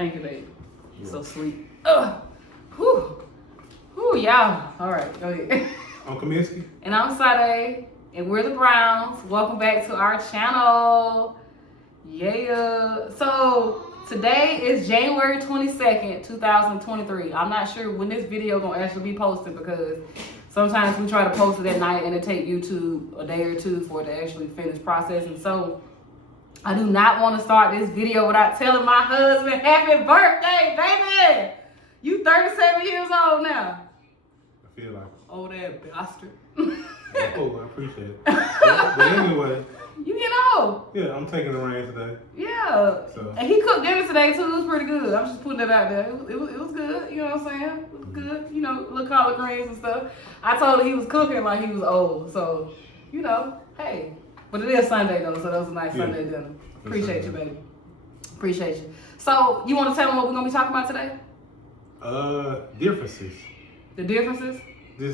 Thank you, baby. So sweet. Ugh. Whew. Whew, y'all. All right, go ahead. I'm Carmiski. And I'm Sada. And we're the Browns. Welcome back to our channel. Yeah. So today is January 22nd, 2023. I'm not sure when this video gonna actually be posted because sometimes we try to post it at night and it take YouTube a day or two for it to actually finish processing. So I do not want to start this video without telling my husband happy birthday, baby. You 37 years old now. I feel like. Oh, that bastard. Oh, I appreciate it. But anyway. You get old. Yeah, I'm taking the reins today. Yeah. So. And he cooked dinner today too. It was pretty good. I'm just putting it out there. It was good. You know what I'm saying? It was good. You know, little collard greens and stuff. I told him he was cooking like he was old. So, you know, hey. But it is Sunday though, so that was a nice Sunday dinner. Appreciate you, baby. Appreciate you. So, you want to tell them what we're gonna be talking about today? Differences. The differences?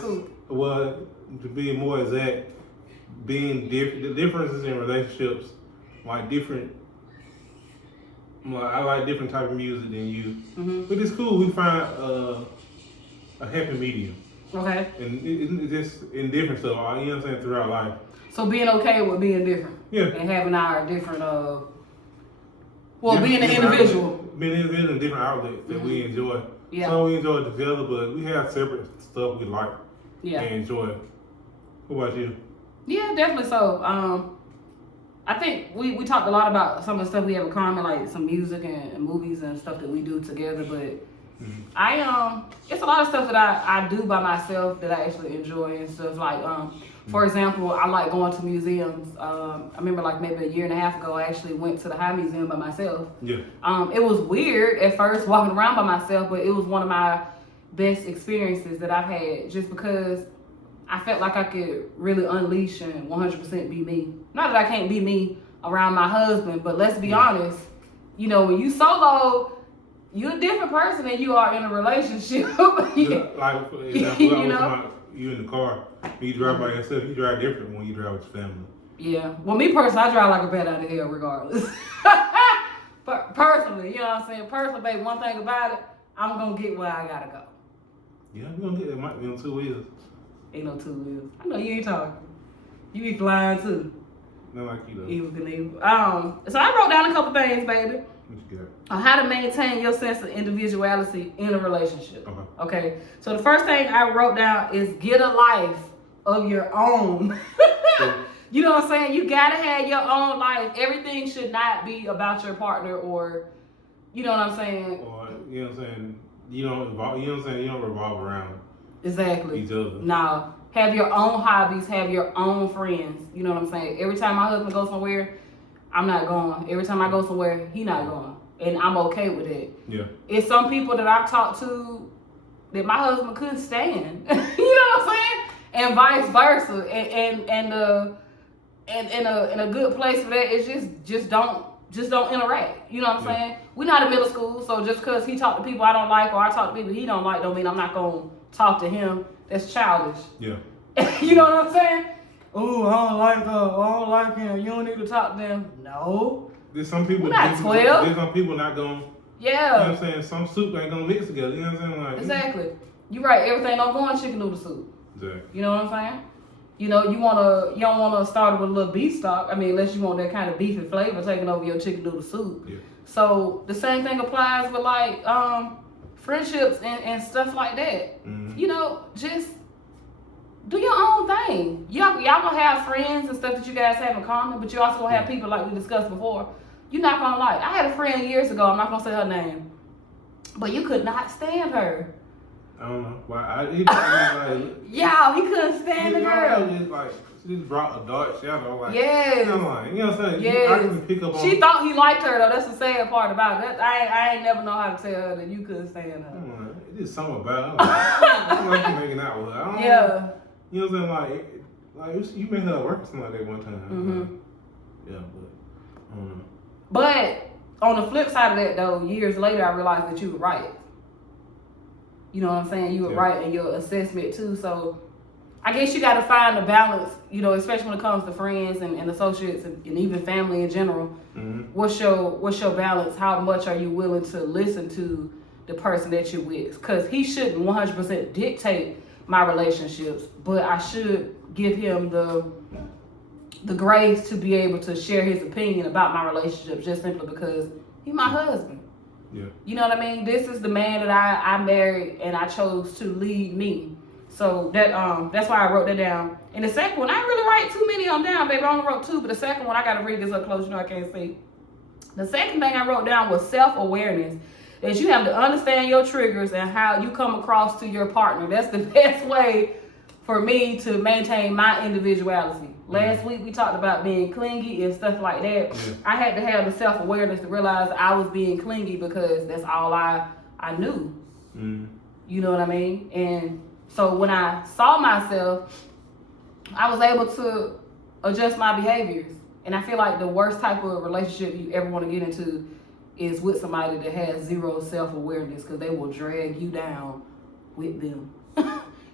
Cool. Well, to be more exact, being the differences in relationships, like different. I like different type of music than you, but it's cool. We find a happy medium. Okay. And it's just in different stuff. You know what I'm saying, throughout life. So being okay with being different. Yeah. And having our different being an individual. Being individual in different outlets that we enjoy. Yeah. So we enjoy it together, but we have separate stuff we like and enjoy. What about you? Yeah, definitely so. I think we talked a lot about some of the stuff we have in common, like some music and movies and stuff that we do together, but it's a lot of stuff that I do by myself that I actually enjoy and stuff like for example, I like going to museums. I remember like maybe a year and a half ago I actually went to the High Museum by myself. Yeah. It was weird at first walking around by myself, but it was one of my best experiences that I've had just because I felt like I could really unleash and 100% be me. Not that I can't be me around my husband, but let's be honest, you know, when you solo, you're a different person than you are in a relationship. Like, for example, you in the car, you drive by yourself, you drive different when you drive with your family. Yeah. Well, me personally, I drive like a bat out of hell regardless. But personally, you know what I'm saying? Personally, baby, one thing about it, I'm going to get where I got to go. Yeah, you're going to get it. It might be on 2 wheels. Ain't no 2 wheels. I know you ain't talking. You be flying too. Not like you though. Evil Knievel. So I wrote down a couple things, baby. What you got? On how to maintain your sense of individuality in a relationship. Okay. So the first thing I wrote down is get a life of your own. You know what I'm saying? You gotta have your own life. Everything should not be about your partner or, you know what I'm saying? Or, you know what I'm saying? You don't revolve around exactly each other. No. Have your own hobbies, have your own friends. You know what I'm saying? Every time my husband goes somewhere, I'm not going. Every time I go somewhere, he not going. And I'm okay with it. Yeah. It's some people that I've talked to that my husband couldn't stand. You know what I'm saying? And vice versa. And in a good place for that is just don't interact. You know what I'm saying? We're not in middle school, so just because he talk to people I don't like or I talk to people he don't like don't mean I'm not gonna talk to him. That's childish. Yeah. You know what I'm saying? Oh, I don't like him. You don't need to talk to them. No. There's some people. We're not 12. There's some people not going. Yeah. You know what I'm saying? Some soup ain't gonna mix together. You know what I'm saying? Like, exactly. You're right. Everything don't go in chicken noodle soup. Exactly. You know what I'm saying? You know, you don't wanna start with a little beef stock. I mean, unless you want that kind of beefy flavor taking over your chicken noodle soup. Yeah. So the same thing applies with like friendships and stuff like that. You know, just do your own thing. Y'all gonna have friends and stuff that you guys have in common, but you also gonna have people like we discussed before. You're not gonna like. I had a friend years ago. I'm not gonna say her name, but you could not stand her. I don't know why. He couldn't stand the girl. She just brought a dark shadow. Like, yes. You know what I'm saying? Yes. I can pick up on. She thought he liked her though. That's the sad part about it. I ain't never know how to tell her that you couldn't stand her. It's something about her. I don't like you making out with her. I don't know. You know what I'm saying? Like you made her work or something like that one time. Yeah, but I don't know. But on the flip side of that though, years later I realized that you were right. You know what I'm saying? You were right in your assessment too. So I guess you got to find a balance, you know, especially when it comes to friends and associates and even family in general. Mm-hmm. What's your balance? How much are you willing to listen to the person that you're with? Because he shouldn't 100% dictate my relationships, but I should give him the grace to be able to share his opinion about my relationship just simply because he's my husband. Yeah. You know what I mean? This is the man that I married and I chose to lead me. So that's why I wrote that down. And the second one, I didn't really write too many of them down, baby. I only wrote 2, but the second one, I got to read this up close, you know I can't see. The second thing I wrote down was self-awareness. That you have to understand your triggers and how you come across to your partner. That's the best way for me to maintain my individuality. Last week we talked about being clingy and stuff like that. Yeah. I had to have the self-awareness to realize I was being clingy because that's all I knew. Mm. You know what I mean? And so when I saw myself, I was able to adjust my behaviors. And I feel like the worst type of relationship you ever want to get into is with somebody that has zero self-awareness, because they will drag you down with them.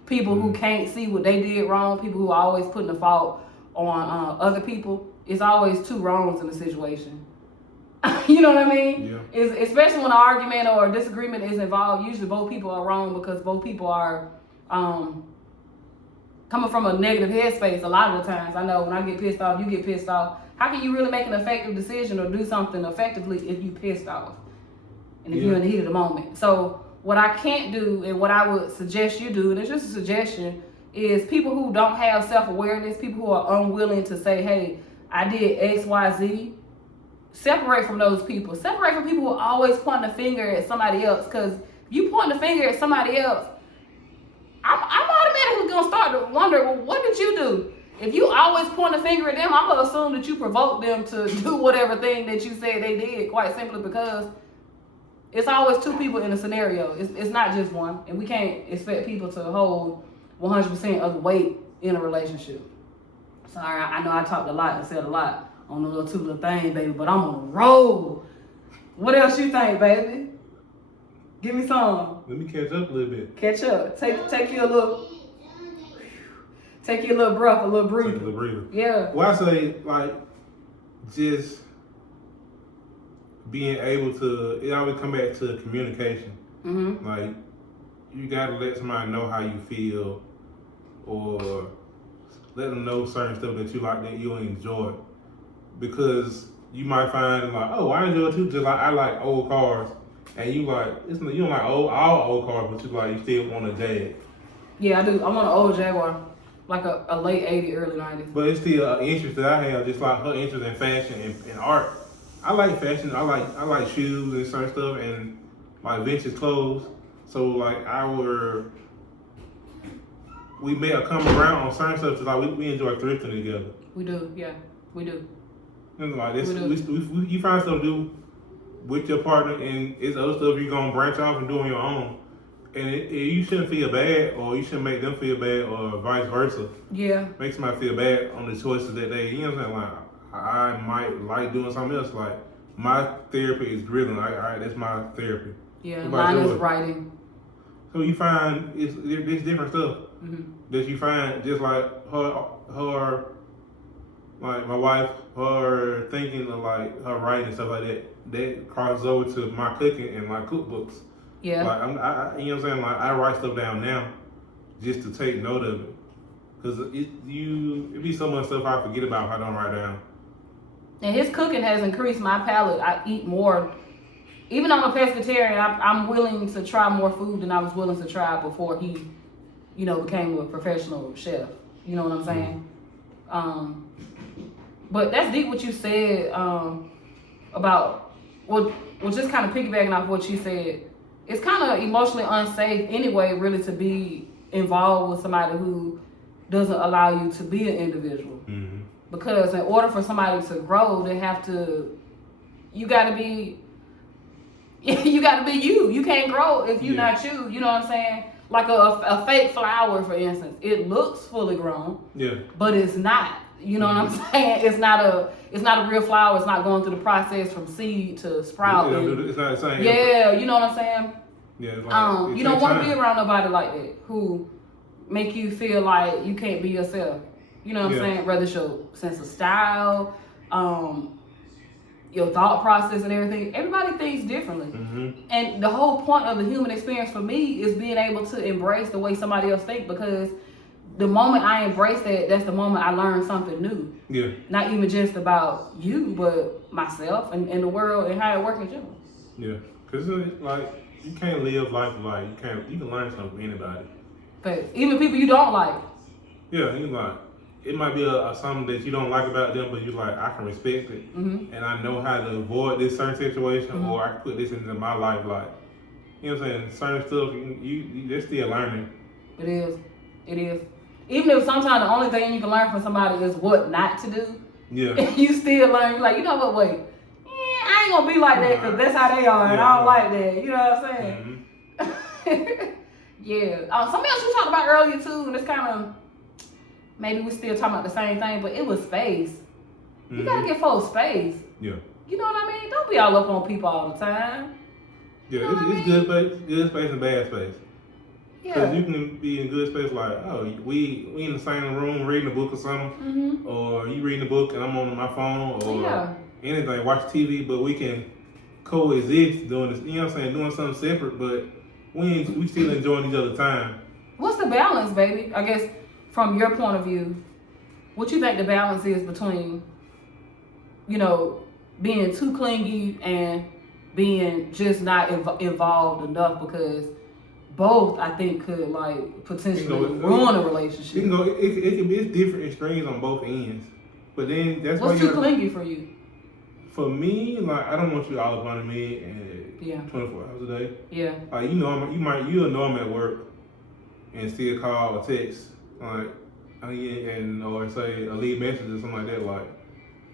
People who can't see what they did wrong, people who are always putting the fault on other people. It's always 2 wrongs in the situation. You know what I mean? Yeah. It's, especially when an argument or a disagreement is involved, usually both people are wrong because both people are coming from a negative headspace a lot of the times. I know when I get pissed off, you get pissed off. How can you really make an effective decision or do something effectively if you pissed off? And if you're in the heat of the moment. So what I can't do and what I would suggest you do, and it's just a suggestion, is people who don't have self-awareness, people who are unwilling to say, hey, I did X, Y, Z, separate from those people. Separate from people who are always pointing a finger at somebody else. Because if you point the finger at somebody else, I'm automatically going to start to wonder, well, what did you do? If you always point a finger at them, I'm going to assume that you provoked them to do whatever thing that you said they did, quite simply because it's always 2 people in a scenario. It's not just one. And we can't expect people to hold 100% of the weight in a relationship. Sorry, I know I talked a lot and said a lot on the little 2 little thing, baby, but I'm on a roll. What else you think, baby? Give me some. Let me catch up a little bit. Catch up. Take you a little... Take your little breath, a little breather. Take a little breather. Yeah. Well, I say, like, just being able to, it always come back to communication. Mm-hmm. Like, you got to let somebody know how you feel or let them know certain stuff that you like, that you enjoy. Because you might find, like, oh, I enjoy it too. Just like, I like old cars. And you like, you don't like all old cars, but you still want a Jag. Yeah, I do. I want an old Jaguar. Like a late 80s, early 90s. But it's still an interest that I have, just like her interest in fashion and art. I like fashion. I like shoes and certain stuff and like vintage clothes. So like we may have come around on certain stuff. Like we enjoy thrifting together. We do, yeah, we do. And like this, you find stuff to do with your partner, and it's other stuff you're gonna branch off and do on your own. And you shouldn't feel bad, or you shouldn't make them feel bad, or vice versa. Yeah. Make somebody feel bad on the choices that they, you know what I'm saying? Like, I might like doing something else. Like, my therapy is grilling. That's my therapy. Yeah, mine is writing. So you find, it's different stuff that you find, just like her, like my wife, her thinking of like her writing and stuff like that crosses over to my cooking and my cookbooks. Yeah. Like, you know what I'm saying? Like, I write stuff down now just to take note of it. Because it be so much stuff I forget about if I don't write down. And his cooking has increased my palate. I eat more. Even though I'm a pescatarian, I'm willing to try more food than I was willing to try before he, became a professional chef. You know what I'm saying? But that's deep what you said about, well, just kind of piggybacking off what you said. It's kind of emotionally unsafe anyway, really, to be involved with somebody who doesn't allow you to be an individual. Mm-hmm. Because in order for somebody to grow, you gotta be you. You can't grow if you're not you. You know what I'm saying? Like a fake flower, for instance. It looks fully grown, but it's not. You know what I'm saying? It's not a real flower. It's not going through the process from seed to sprout. It's not the same. Yeah, you know what I'm saying? Yeah. Like, you don't want to be around nobody like that who make you feel like you can't be yourself. You know what I'm saying? Whether it's your sense of style, your thought process and everything. Everybody thinks differently. And the whole point of the human experience for me is being able to embrace the way somebody else thinks, because the moment I embrace that, that's the moment I learn something new. Yeah. Not even just about you, but myself and the world and how it works in general. Yeah. Because like, you can't live life like, you can learn something from anybody. But even people you don't like. Yeah, you like, it might be something that you don't like about them, but you're like, I can respect it, and I know how to avoid this certain situation, or I can put this into my life. Like, you know what I'm saying? Certain stuff, they're still learning. It is. Even if sometimes the only thing you can learn from somebody is what not to do. Yeah. You still learn. You're like, you know what? Wait, I ain't gonna be like that because that's how they are, and I don't like that. You know what I'm saying? Yeah. Something else you talked about earlier too, and it's kind of. Maybe we're still talking about the same thing, but it was space. You gotta give folks space. Yeah. You know what I mean? Don't be all up on people all the time. Yeah, you know it's good space and bad space. Yeah. Because you can be in good space like, oh, we in the same room reading a book or something, or you reading a book and I'm on my phone, or anything, watch TV, but we can coexist doing this, you know what I'm saying, doing something separate, but we still enjoying each other's time. What's the balance, baby? I guess from your point of view, what you think the balance is between, you know, being too clingy and being just not involved enough? Because both, I think, could like potentially ruin a relationship. You can go. It can be, it's different extremes on both ends, but then that's what's too clingy for you. For me, like, I don't want you all up under me and 24 hours a day. Yeah. Like, you know, you'll know I'm at work and still call or text. Like, or say a leave message or something like that. Like,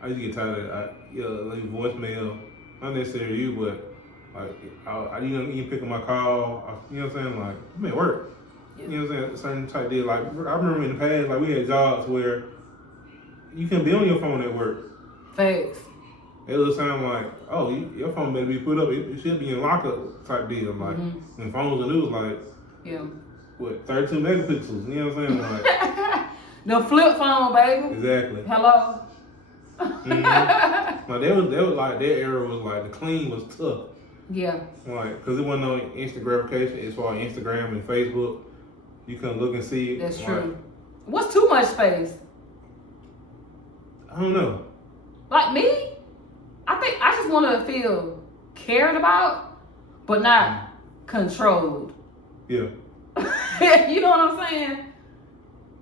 I used to get tired of that. Leave voicemail, not necessarily you, but like, I didn't even pick up my call. You know what I'm saying? Like, I'm at work. Yeah. You know what I'm saying? Certain type deal. Like, I remember in the past, like, we had jobs where you couldn't be on your phone at work. Thanks. It would sound like, oh, your phone better be put up. It should be in lockup type deal. Like, when phones are new, like, what, 32 megapixels? You know what I'm saying? Like, the flip phone, baby. Exactly. Hello. Like, they was like, their era was like, the clean was tough. Yeah. Like, because it wasn't no instant gratification as far as Instagram and Facebook. You couldn't look and see it. That's true. What's too much space? I don't know. Like me, I think I just want to feel cared about, but not controlled. Yeah. You know what I'm saying?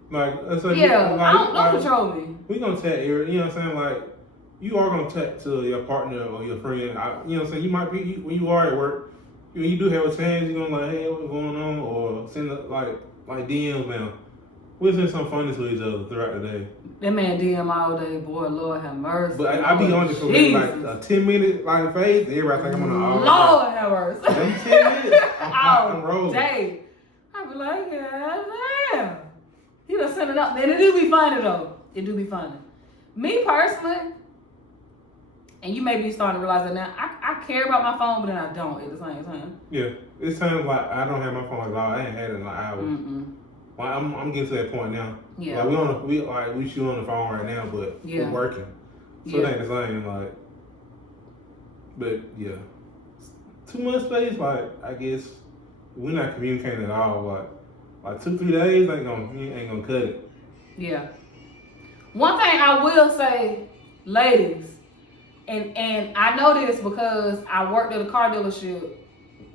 Like, so don't control me. We gonna chat, you know what I'm saying? Like, you are gonna chat to your partner or your friend. You know what I'm saying? You might be, when you are at work, you do have a chance. You're gonna like, hey, what's going on? Or send like DMs now. We'll send some funny to each other throughout the day. That man DM all day, boy, Lord have mercy. But I be on it for maybe like a 10-minute like phase. Everybody think I'm on the all. Lord have mercy. Them 10 minutes, I'm rolling. Dang. I be like, yeah, damn. You done send it up. And it do be funny though. It do be funny. Me personally, and you may be starting to realize that now, I care about my phone, but then I don't at the same time. Yeah. It's times like I don't have my phone at all. I ain't had it in like hours. Like, I'm getting to that point now. Yeah. Like we shoot on the phone right now, but we're working. So it ain't the same, like, but yeah. Too much space, like, I guess we're not communicating at all. Like 2-3 days ain't gonna cut it. Yeah. One thing I will say, ladies, and I know this because I worked at a car dealership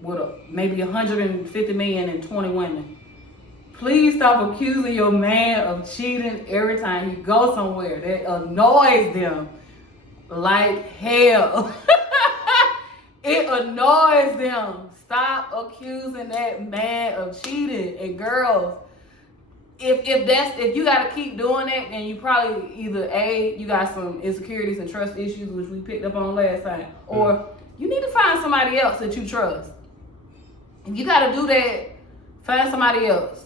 with maybe 150 men and 20 women. Please stop accusing your man of cheating every time he goes somewhere. That annoys them like hell. It annoys them. Stop accusing that man of cheating. And girls, if you gotta keep doing that, then you probably either you got some insecurities and trust issues, which we picked up on last time, or you need to find somebody else that you trust. If you gotta do that, find somebody else.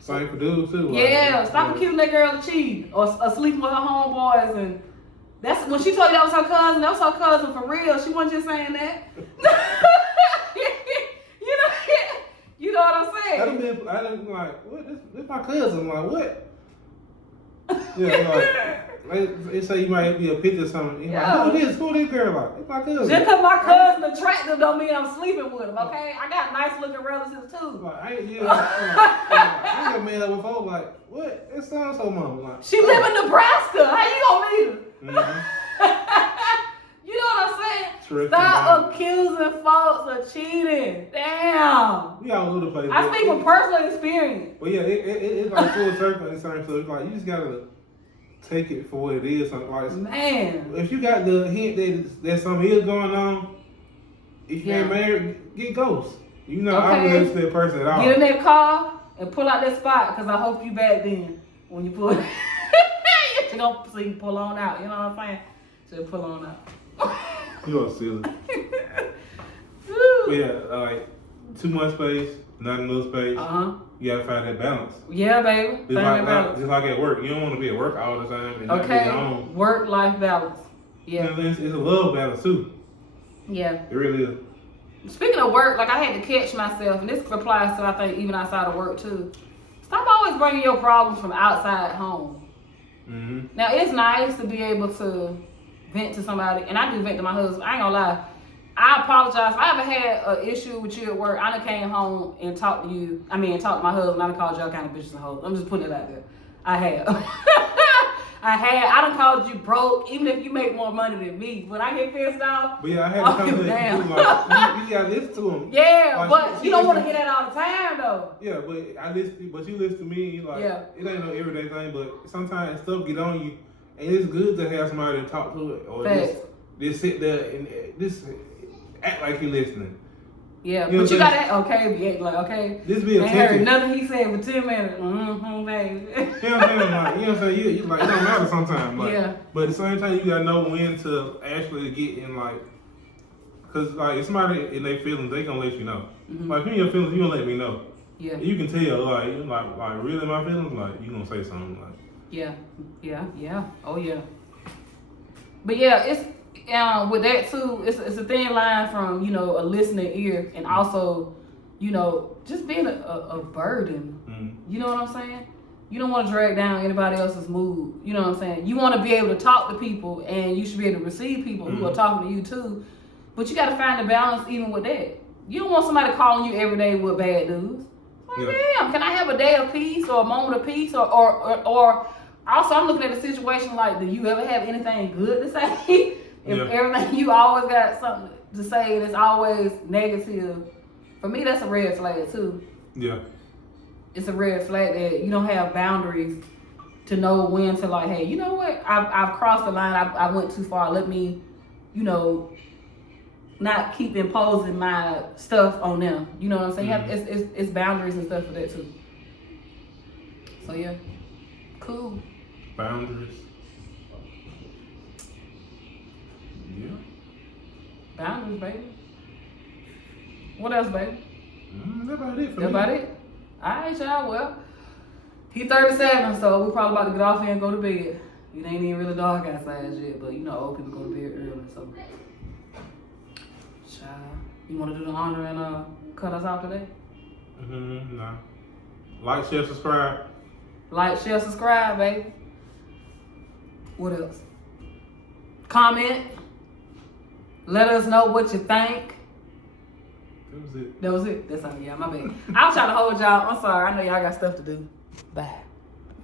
Same for dudes too. Yeah, stop accusing that girl of cheating or sleeping with her homeboys, and that's when she told you that was her cousin. That was her cousin for real. She wasn't just saying that. You know what I'm saying? I done like, what? This my cousin. Like, what? Yeah, like they say you might be a picture or something. Yeah. Like, who this girl? Like, it's my cousin. Just because my cousin attractive don't mean I'm sleeping with him, okay? I got nice looking relatives too. Like, I got made up with folks like, what? It sounds so mom. Like, she live in Nebraska. How you gonna meet her? Mm-hmm. You know what I'm saying? True. Stop accusing folks of cheating. Damn. We all over the place. I speak from personal experience. But yeah, it's like full circle in certain stuff. It's like you just gotta take it for what it is. Like, man, if you got the hint that something is going on, if you ain't married, get ghosts. You know, I don't listen to that person at all. Get in that car and pull out that spot, because I hope you back then when you pull. You don't see pull on out. You know what I'm saying? So pull on out. You are silly. But yeah, like too much space, not enough space. You gotta find that balance. Yeah, baby. Find that balance. Just like at work, you don't want to be at work all the time. And okay. Work-life balance. Yeah. You know, it's a love balance too. Yeah. It really is. Speaking of work, like I had to catch myself, and this applies to I think even outside of work too. Stop always bringing your problems from outside home. Mm-hmm. Now it's nice to be able to vent to somebody, and I do vent to my husband. I ain't gonna lie. I apologize. If I ever had an issue with you at work, I done came home and talked to you. Talked to my husband. I done called y'all kind of bitches and hoes. I'm just putting it out there. I have. I done called you broke, even if you make more money than me. When I get pissed off, but yeah, I had to come to like, you gotta listen to him. Yeah, like, but you don't want to hear that all the time though. Yeah, but you listen to me, like, it ain't no everyday thing, but sometimes stuff get on you, and it's good to have somebody to talk to it, or just sit there and just act like you're listening. Yeah, you know, but you gotta be like, okay. Just be attentive. I heard nothing he said for 10 minutes. Baby. You know what I'm saying? Like, you know what I'm saying? You like, it don't matter sometimes. Like, yeah. But at the same time, you gotta know when to actually get in, like, cause like if somebody in their feelings, they gonna let you know. Mm-hmm. Like if you in your feelings, you gonna let me know. Yeah. And you can tell, like really my feelings, like you gonna say something, like. Yeah. Oh yeah. But yeah, it's. With that too, it's a thin line from, you know, a listening ear and also, you know, just being a burden. Mm-hmm. You know what I'm saying? You don't want to drag down anybody else's mood. You know what I'm saying? You want to be able to talk to people, and you should be able to receive people who are talking to you too. But you got to find the balance even with that. You don't want somebody calling you every day with bad news. Like, damn, can I have a day of peace or a moment of peace or also I'm looking at the situation like, do you ever have anything good to say? If everything, you always got something to say and it's always negative, for me that's a red flag too. Yeah. It's a red flag that you don't have boundaries to know when to, like, hey, you know what? I've crossed the line. I went too far. Let me, you know, not keep imposing my stuff on them. You know what I'm saying? Mm-hmm. It's boundaries and stuff for that too. So yeah, cool. Boundaries. Yeah. Boundaries, baby. What else, baby? That's about it for me. That's about it? Alright, y'all. Well, he 37, so we're probably about to get off here and go to bed. It ain't even really dark outside yet, but you know old people go to bed early, so. Child, you want to do the honor and cut us off today? No. Like, share, subscribe. Like, share, subscribe, baby. What else? Comment. Let us know what you think. That was it. That was it. That's all. Yeah, my bad. I was trying to hold y'all. I'm sorry. I know y'all got stuff to do. Bye.